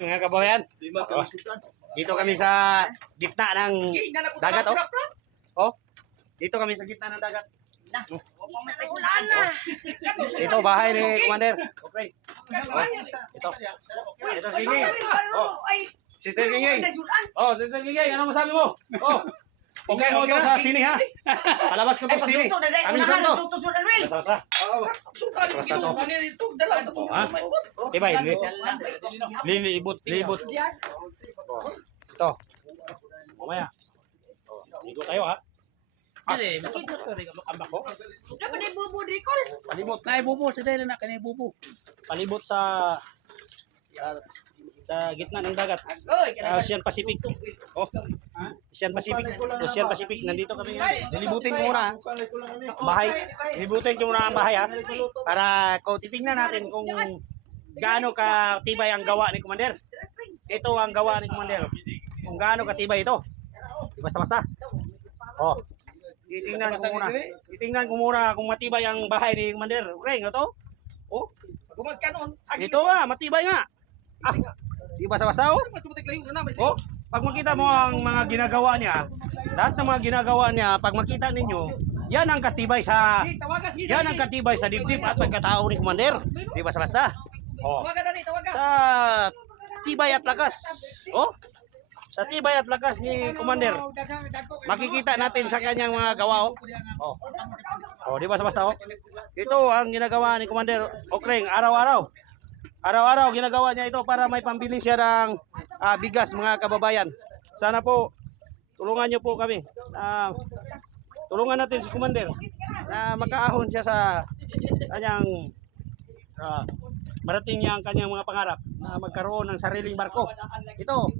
Mga kabayan, dito kami sa gitna ng dagat, oh. Oh, dito kami sa gitna ng dagat. Ulan na. Ito bahay ni Commander. Okay. Oh, ito. Ito si Gingay. Oh, Sister Gingay. Oh, Sister Gingay, ano masabi mo? Oh. Okay mo ito sa sini ha. Palabas ko to sa sini. Kami sa to. Basta. Basta to. Ha? Ibay, libot. Ito. Mamaya. Ligo tayo ha. Dili, makambak ko. Dapat na bubo Ricol. Palibot. Na ibubo sa dili na kanay bubo. Palibot sa gitna ng dagat. Ocean Pacific. Oh. Ocean Pacific. Ocean Pacific. Nandito kami. Nilibutin ko muna. Bahay. Nilibutin ko muna ang bahay ha. Para titingnan natin kung gaano katibay ang gawa ni Commander. Ito ang gawa ni Commander. Kung gaano katibay ito. Di basta-basta. Oh. Titingnan ko muna kung matibay ang bahay ni Commander. Okay, ito. Oh. Ito nga, matibay nga. Ah. Di basta-basta oh. Oh, pag makita mo ang mga ginagawa niya, lahat ng mga ginagawa niya, pag makita ninyo, yan ang katibay sa dibdib at pagkatao ni Commander. Di basta-basta. Oh. Sa tibay at lakas. Oh. Sa tibay at lakas ni Commander. Makikita natin sa kanyang mga gawa oh. Oh. Oh, di basta-basta oh. Ito ang ginagawa ni Commander Okreng araw-araw. Araw-araw ginagawa niya ito para may pambili siya ng bigas mga kababayan. Sana po tulungan niyo po kami. Tulungan natin si Commander na makaahon siya sa kanyang marating niya ang kanyang mga pangarap na magkaroon ng sariling barko. Ito.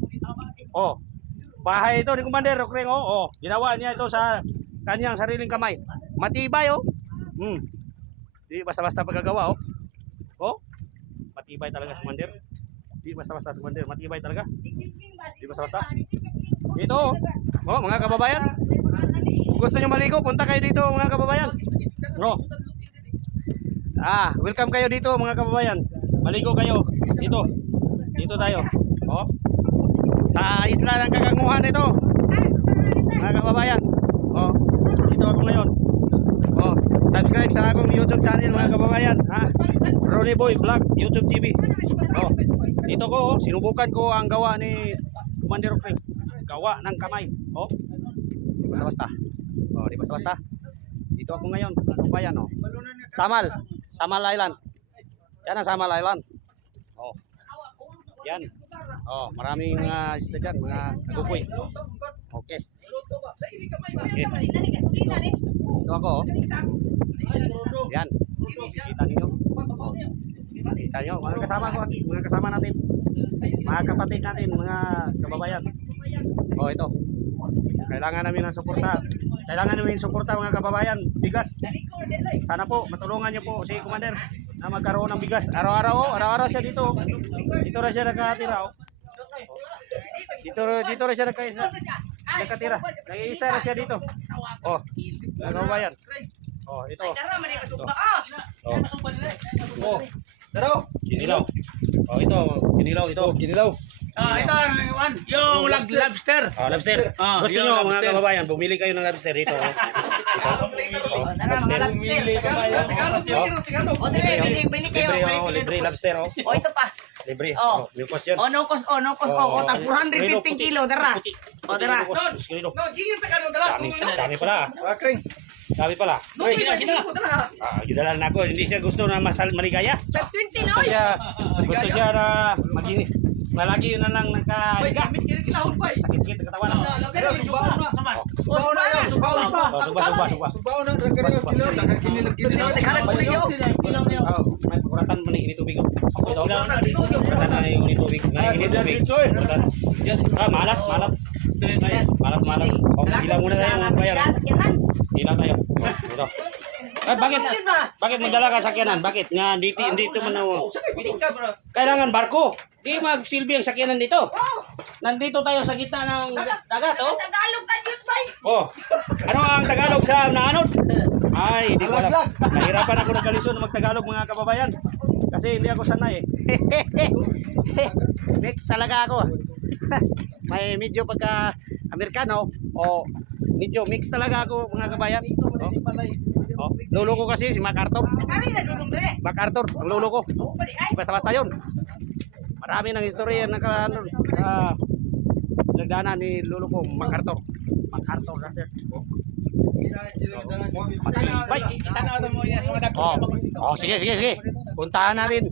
Oh. Bahay ito ni Commander Okreng oh. Oh, ginawa niya ito sa kanyang sariling kamay. Matibay oh. Di basta-basta pagkagawa oh. Oh. Matibay talaga si Commander. Di basta-basta si Commander, matibay talaga. Di basta-basta. Dito, oh, mga kababayan. Gusto niyo maligo, punta kayo dito mga kababayan. Oh. Welcome kayo dito mga kababayan. Maligo kayo dito. Dito tayo. Oh. Sa isla ng Kaganguhan ito. Mga kababayan. Oh. Dito ako ngayon. Oh, subscribe sa akong YouTube channel mga kababayan. Ronnie Boy Vlog YouTube TV. Oh, dito ko sinubukan ko ang gawa ni Commander Okreng. Gawa ng kamay. Oh. Di basta-basta. Oh, di basta-basta. Dito ako ngayon, mga kababayan oh. Samal Island. Yan ang Samal Island. Oh. Yan. Oh, maraming mga isda dyan, mga kagukoy. Okay. Ito ako oh. Yan. Kita niyo. Kita niyo mga kasama natin. Mga kapatid natin, mga kababayan. Oh, ito. Kailangan namin ng suporta. Kailangan namin ng suporta mga kababayan. Bigas. Sana po matulungan niyo po si Commander na magkaroon ng bigas. Araw-araw oh. Araw-araw siya dito. Dito na siya nakatira oh. Dito na siya nakatira. Nag-iisa na siya dito. Oh, mga kababayan. Oh, ito. Oh. Oh. Daro. Kinilaw. Oh, ito. Kinilaw ito. Kinilaw. Ito yung lobster. Lobster. Gusto niyo mga kababayan, bumili kayo ng lobster dito. Bumili kayo. Libre lobster oh. Oh, ito pa. Libre. Oh. May cost yan. No cost. Oh, tag 415 kilo dara. Oh, dara. Dami pala. Dami pala. Gidalan na ako. Hindi siya gusto na maligaya. 20 no. Gusto siya na maging malagi yun na lang nagkahiga. Sakit-sakit ang katawan. Kuratan mo na ini tubig. Kuratan na ini tubig. Malat. Hilang muna tayo mga bayar. Hilang tayo. Bakit magdala ka sakyanan? Bakit? Nga dito man kailangan barko. Di magsilbi ang sakyanan dito. Nandito tayo sa gitna ng dagat, oh. Tagalog ka yun, bay. Oh. Ano ang Tagalog sa naanod? Ay, hindi ko alam. Nahirapan ako ng kalisod na magtagalog mga kababayan. Kasi hindi ako sanay eh. Mix talaga ako. May medyo pagka Amerikano o medyo mix talaga ako mga kabayan. Lolo ko kasi si MacArthur. Kami na dulong dire. MacArthur, ang lolo ko. Oh, bali ay. Basta-basta yun. Marami ng istorya na nagdana ni lolo ko, MacArthur. MacArthur kasi. Itanaw mo yan. Oh, sige. Puntahan natin.